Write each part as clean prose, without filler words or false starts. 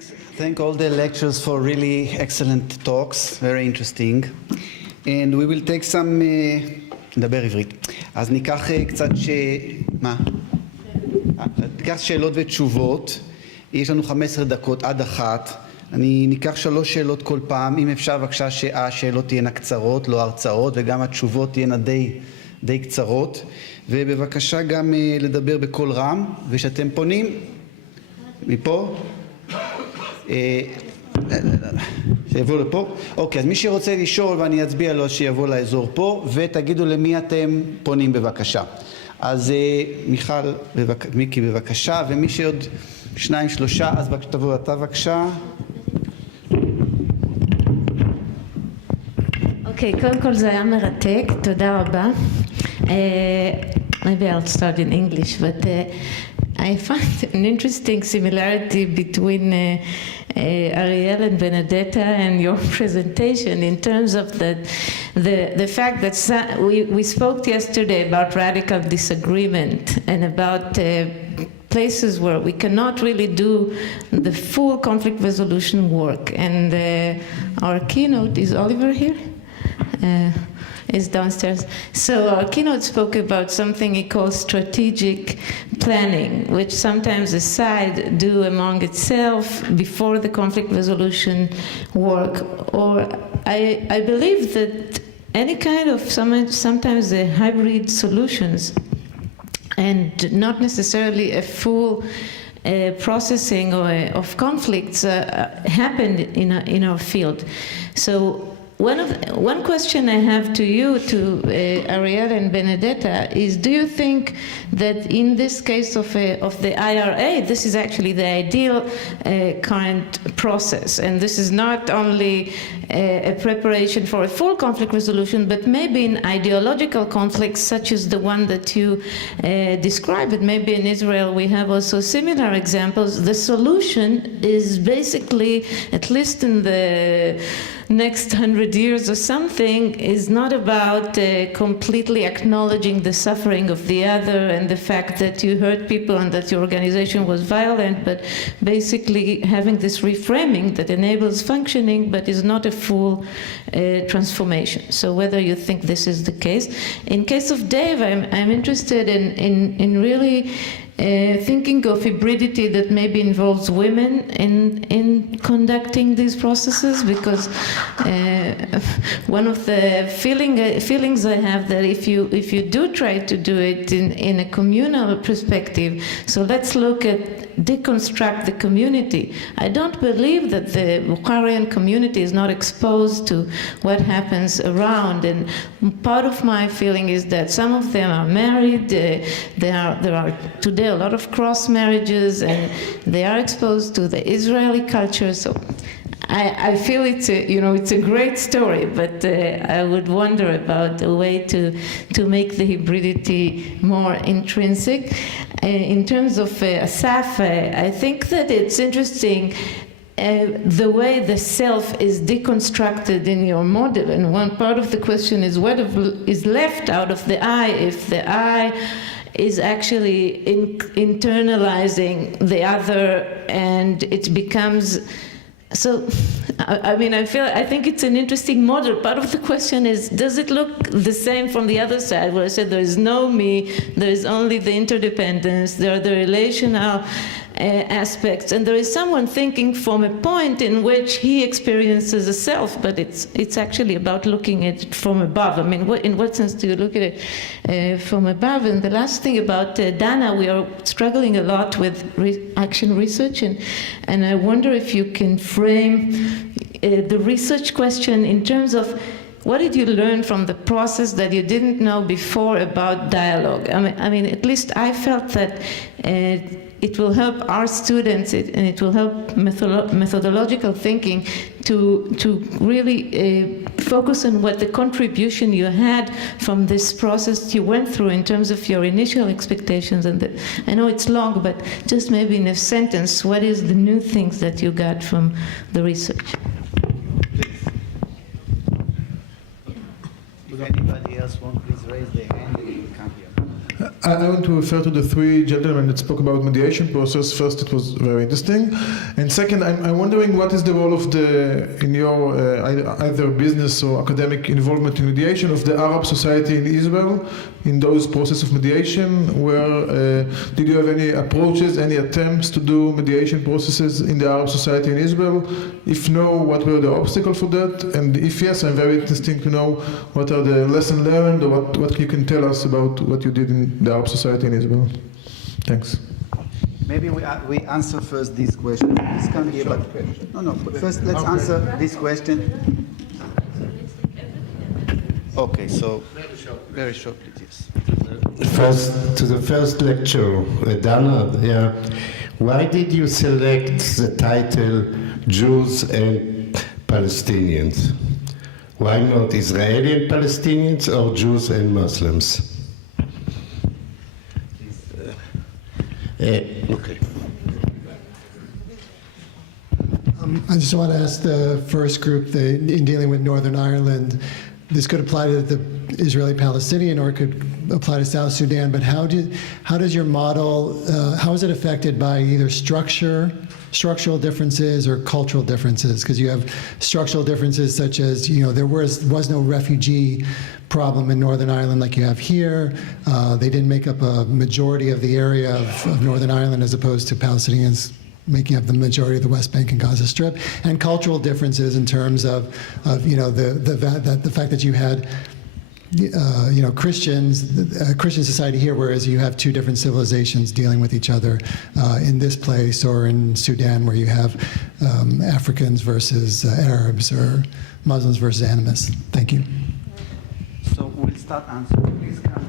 Thank all the lecturers for really excellent talks, very interesting. And we will take some... נדבר עברית. אז ניקח קצת ניקח שאלות ותשובות. יש לנו 15 דקות עד 1. ניקח 3 שאלות כל פעם. אם אפשר בבקשה שהשאלות תהיינה קצרות, לא הרצאות, וגם התשובות תהיינה די קצרות. ובבקשה גם לדבר בקול רם, ושאתם פונים מפה. שיבוא לפה. אוקיי, אז מי שרוצה לשאול ואני אצביע לו שיבוא לאזור פה, ותגידו למי אתם פונים בבקשה. אז מיקי בבקשה, ומי שעוד 2-3, אז תבוא אתה בבקשה. אוקיי, קודם כל זה היה מרתק, תודה רבה. Maybe I'll start in English, but I find an interesting similarity between Bar-Ilan and Benedetta and your presentation in terms of the fact that we spoke yesterday about radical disagreement and about places where we cannot really do the full conflict resolution work. And our keynote, is Oliver here? Is downstairs. So our keynote spoke about something he calls strategic planning, which sometimes a side do among itself before the conflict resolution work. Or I believe that any kind of sometimes a hybrid solutions and not necessarily a full processing of conflicts happened in our field. So one question I have to you, to Bar-Ilan and Benedetta, is do you think that in this case of the IRA, this is actually the ideal current process, and this is not only a preparation for a full conflict resolution, but maybe in ideological conflicts such as the one that you described, and maybe in Israel we have also similar examples. The solution is basically, at least in the next 100 years or something, is not about completely acknowledging the suffering of the other and the fact that you hurt people and that your organization was violent, but basically having this reframing that enables functioning but is not a full transformation. So whether you think this is the case. In case of Dave, I'm interested in really thinking of hybridity that maybe involves women in conducting these processes, because one of the feelings I have that if you do try to do it in a communal perspective, so let's look at deconstruct the community. I don't believe that the Bukharian community is not exposed to what happens around, and part of my feeling is that some of them are married, there are today a lot of cross marriages, and they are exposed to the Israeli culture. So I feel it's a great story, but I would wonder about a way to make the hybridity more intrinsic. In terms of Asaf, I think that it's interesting the way the self is deconstructed in your model, and one part of the question is what is left out of the I if the I is actually internalizing the other, and it becomes... So, I think it's an interesting model. Part of the question is, does it look the same from the other side, where I said there is no me, there is only the interdependence, there are the relational aspects, and there is someone thinking from a point in which he experiences a self, but it's actually about looking at it from above. I mean, in what sense do you look at it from above? And the last thing about Dana, we are struggling a lot with action research, and I wonder if you can frame the research question in terms of what did you learn from the process that you didn't know before about dialogue? I mean, at least I felt that it will help our students, and it will help methodological thinking to really focus on what the contribution you had from this process you went through in terms of your initial expectations. And I know it's long, but just maybe in a sentence, what is the new things that you got from the research? Would anybody else want to please raise their hand and you will come here? I want to refer to the three gentlemen that spoke about mediation process. First, it was very interesting, and second, I'm wondering what is the role of in your either business or academic involvement in mediation of the Arab society in Israel in those process of mediation. Where did you have any approaches, any attempts to do mediation processes in the Arab society in Israel? If no, what were the obstacles for that? And if yes, I'm very interested to know what are the lessons learned, or what you can tell us about what you did in the Arab society in Israel. Thanks. Maybe we answer first this question. This can be, but no. First, let's answer this question. Okay, so very shortly, yes. First, to the first lecture, Dana, yeah. Why did you select the title Jews and Palestinians? Why not Israeli and Palestinians or Jews and Muslims? Okay. I just want to ask the first group, in dealing with Northern Ireland, this could apply to the Israeli-Palestinian or it could apply to South Sudan, but how does your model, how is it affected by either structural differences or cultural differences? Because you have structural differences such as, there was no refugee problem in Northern Ireland like you have here. They didn't make up a majority of the area of Northern Ireland as opposed to Palestinians making up the majority of the West Bank and Gaza Strip, and cultural differences in terms of the fact that you had Christian society here, whereas you have two different civilizations dealing with each other in this place, or in Sudan where you have Africans versus Arabs, or Muslims versus animists. Thank you. So we'll start answering. Please come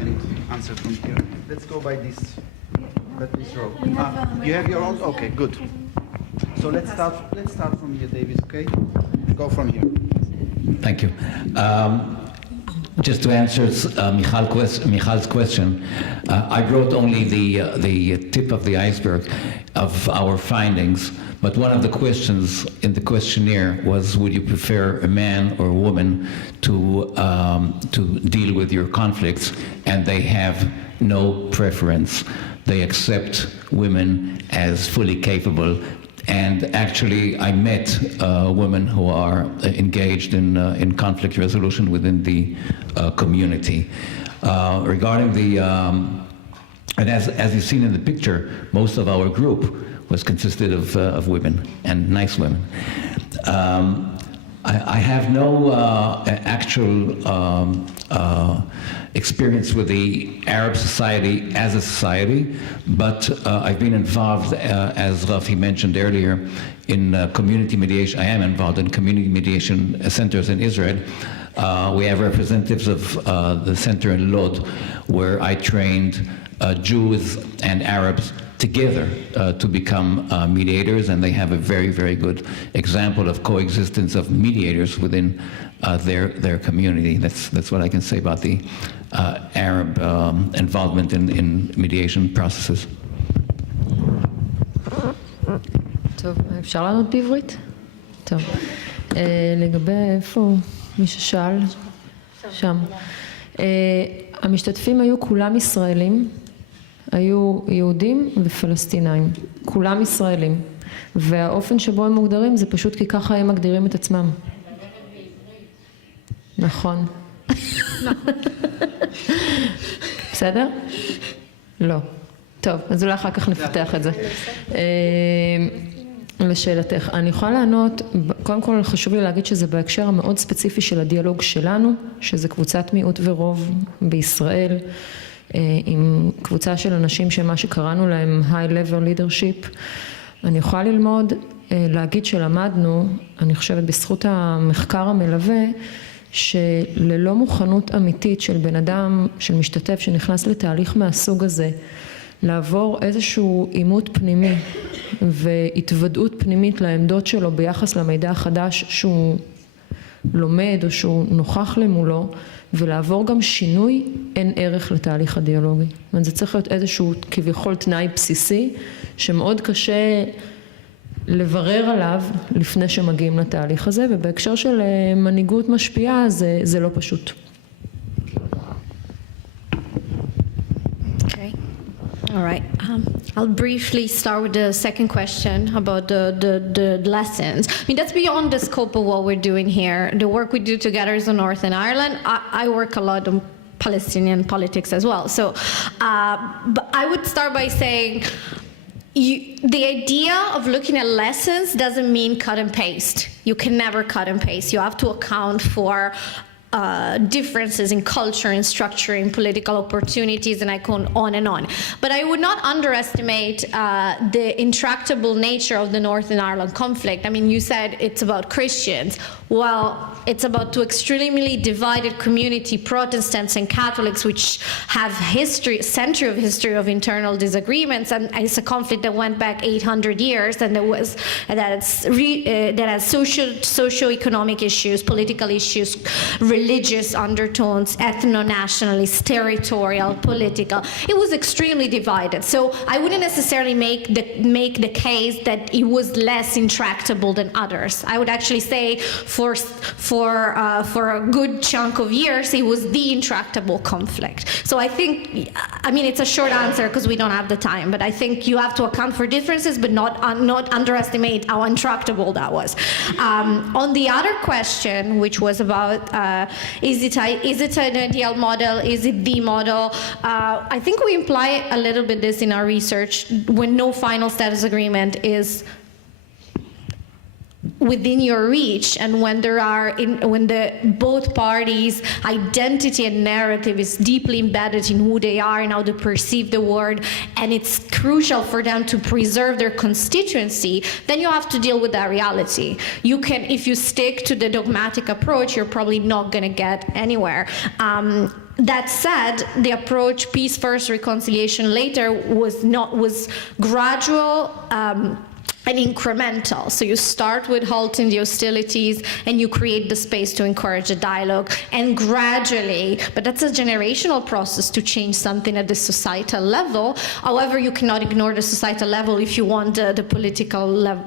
and answer from here. Let's go by this row. You have your own? Okay, good. So let's start from here, David, okay? Go from here. Thank you. Just to answer Michal's question, I wrote only the tip of the iceberg of our findings, but one of the questions in the questionnaire was, would you prefer a man or a woman to deal with your conflicts? And they have no preference. They accept women as fully capable. And actually, I met women who are engaged in conflict resolution within the community. Regarding and as you've seen in the picture, most of our group consisted of women, and nice women. I have no actual experience with the Arab society as a society, but I've been involved, as Rafi mentioned earlier, in community mediation. I am involved in community mediation centers in Israel. We have representatives of the center in Lod, where I trained Jews and Arabs together to become mediators, and they have a very, very good example of coexistence of mediators within their community. That's what I can say about the Arab involvement in mediation processes. טוב, אפשר לענות בעברית? טוב. לגבי איפה מי ששאל? שם. המשתתפים היו כולם ישראלים, היו יהודים ופלסטינאים, כולם ישראלים, והאופן שבו הם מוגדרים זה פשוט כי ככה הם מגדירים את עצמם. נכון. בסדר? לא. טוב, אז אולי אחר כך נפתח את זה. לשאלתך, אני יכולה לענות, קודם כל חשוב לי להגיד שזה בהקשר המאוד ספציפי של הדיאלוג שלנו, שזה קבוצת מיעוט ורוב בישראל, עם קבוצה של אנשים שמה שקראנו להם high level leadership. אני יכולה ללמוד, להגיד שלמדנו, אני חושבת בזכות המחקר המלווה, שללא מוכנות אמיתית של בן אדם, של משתתף שנכנס לתהליך מהסוג הזה, לעבור איזשהו עימות פנימי והתוודעות פנימית לעמדות שלו ביחס למידע החדש שהוא לומד או שהוא נוכח למולו, ולעבור גם שינוי, אין ערך לתהליך הדיאלוגי. זה צריך להיות איזשהו כביכול תנאי בסיסי שמאוד קשה לברר עליו לפני שמגיעים לתהליך הזה, ובהקשר של מנהיגות משפיעה זה לא פשוט. I'll briefly start with the second question about the lessons. I mean, that's beyond the scope of what we're doing here. The work we do together is on Northern Ireland. I work a lot on Palestinian politics as well. So, but I would start by saying, the idea of looking at lessons doesn't mean cut and paste. You can never cut and paste. You have to account for differences in culture, in structure, in political opportunities, and I go on and on. But I would not underestimate the intractable nature of the Northern Ireland conflict. I mean, you said it's about Christians. Well, it's about two extremely divided community, Protestants and Catholics, which have a century of history of internal disagreements, and it's a conflict that went back 800 years, and that has socio-economic issues, political issues, religious undertones, ethno-nationalist, territorial, political. It was extremely divided. So I wouldn't necessarily make the case that it was less intractable than others. I would actually say for a good chunk of years, it was the intractable conflict. So I think, I mean, it's a short answer because we don't have the time, but I think you have to account for differences, but not underestimate how intractable that was. On the other question, which was about is it an ideal model? Is it the model? I think we imply a little bit this in our research. When no final status agreement is within your reach, and when both parties' identity and narrative is deeply embedded in who they are and how they perceive the world, and it's crucial for them to preserve their constituency, then you have to deal with that reality. You can, if you stick to the dogmatic approach, you're probably not going to get anywhere. That said, the approach peace first, reconciliation later was gradual and incremental. So you start with halting the hostilities and you create the space to encourage a dialogue, and gradually, but that's a generational process to change something at the societal level. However, you cannot ignore the societal level if you want the political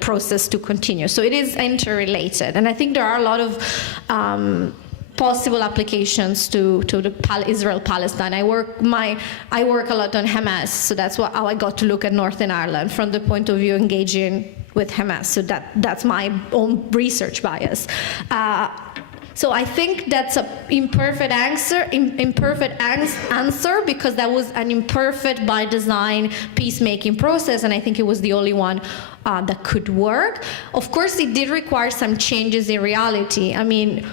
process to continue. So it is interrelated, and I think there are a lot of possible applications to the Israel-Palestine. I work a lot on Hamas, so that's how I got to look at Northern Ireland from the point of view engaging with Hamas. So that's my own research bias. So I think that's an imperfect answer because that was an imperfect by design peacemaking process, and I think it was the only one that could work. Of course, it did require some changes in reality. I mean,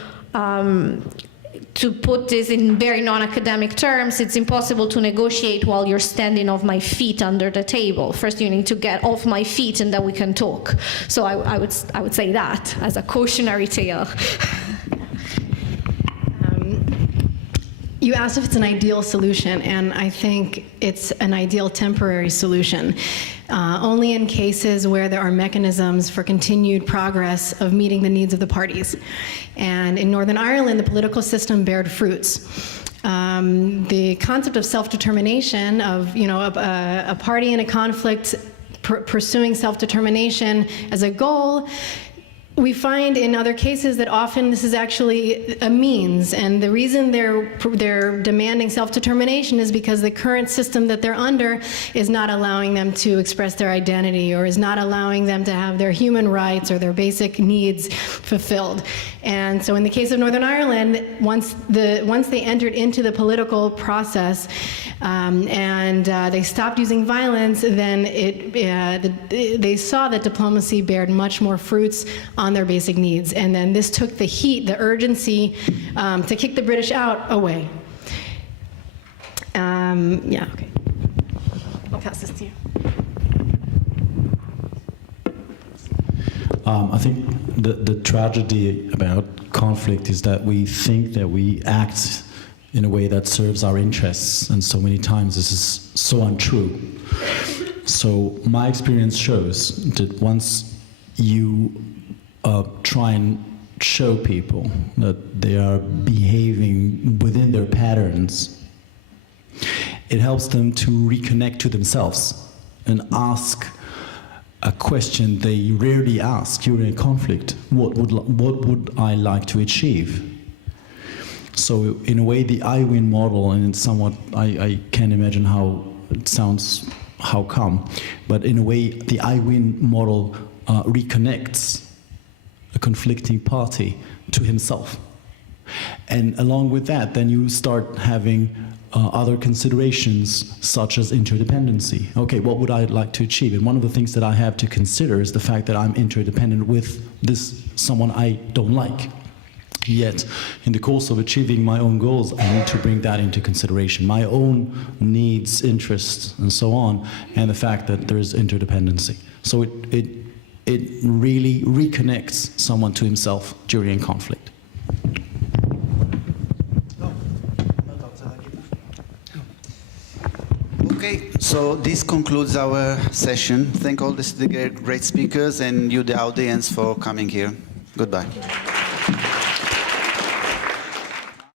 to put this in very non-academic terms, it's impossible to negotiate while you're standing off my feet under the table. First, you need to get off my feet, and then we can talk. So I would say that as a cautionary tale. You asked if it's an ideal solution, and I think it's an ideal temporary solution. Only in cases where there are mechanisms for continued progress of meeting the needs of the parties. And in Northern Ireland, the political system bared fruits. The concept of self-determination, of a party in a conflict pursuing self-determination as a goal, we find in other cases that often this is actually a means, and the reason they're demanding self-determination is because the current system that they're under is not allowing them to express their identity, or is not allowing them to have their human rights or their basic needs fulfilled. And so in the case of Northern Ireland, once they entered into the political process and they stopped using violence, then they saw that diplomacy bared much more fruits on their basic needs. And then this took the heat, the urgency to kick the British out away. Yeah, okay. I'll pass this to you. I think the tragedy about conflict is that we think that we act in a way that serves our interests, and so many times this is so untrue. So my experience shows that once you try and show people that they are behaving within their patterns, it helps them to reconnect to themselves and ask a question they rarely ask during a conflict. What would I like to achieve? So in a way, the I win model, and it's somewhat, I can't imagine how it sounds how come. But in a way, the I-win model reconnects a conflicting party to himself. And along with that, then you start having other considerations such as interdependency. Okay, what would I like to achieve? And one of the things that I have to consider is the fact that I'm interdependent with someone I don't like. Yet, in the course of achieving my own goals, I need to bring that into consideration. My own needs, interests, and so on, and the fact that there is interdependency. So it really reconnects someone to himself during a conflict. Okay, so this concludes our session. Thank all the great speakers and you, the audience, for coming here. Goodbye.